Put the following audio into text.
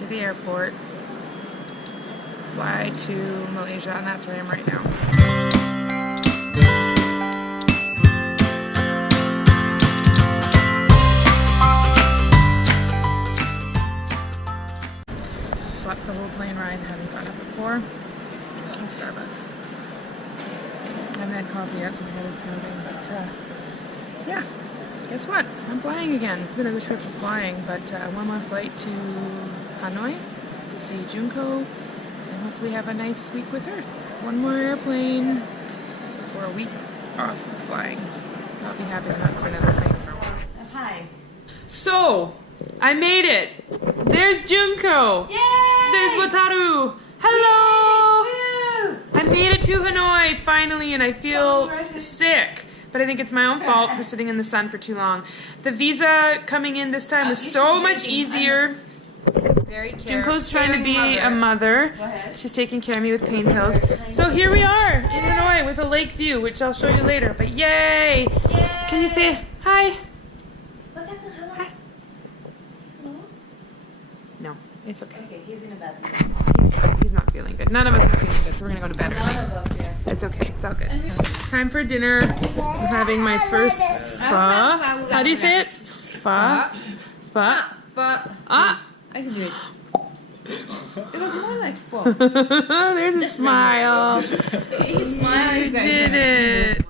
to the airport, fly to Malaysia, and that's where I am right now. Slept the whole plane ride, haven't got up before. Drinking Starbucks. I haven't had coffee yet, so my head is pounding, but yeah. Guess what? I'm flying again. It's been another trip of flying, but one more flight to Hanoi to see Junko and hopefully have a nice week with her. One more airplane for a week off of flying. I'll be happy when that's another plane for a while. Hi. So, I made it. There's Junko. Yay! There's Wataru. Hello! I made it to Hanoi finally, and I feel sick. But I think it's my own fault for sitting in the sun for too long. The visa coming in this time was so much easier. Very Junko's trying to be a mother. Go ahead. She's taking care of me with pain pills. So here we are in Hanoi with a lake view, which I'll show you later. But yay! Can you say hi? Hi. No, it's okay. Okay, he's in a bed. He's not feeling good. None of us are feeling good, so we're gonna go to bed early. None of us, yes. It's okay. It's all good. Time for dinner. I'm having my first pho. How do you say it? Pho. Pho. Ah. I can do it. It was more like four. There's a smile. He smiles. You did it.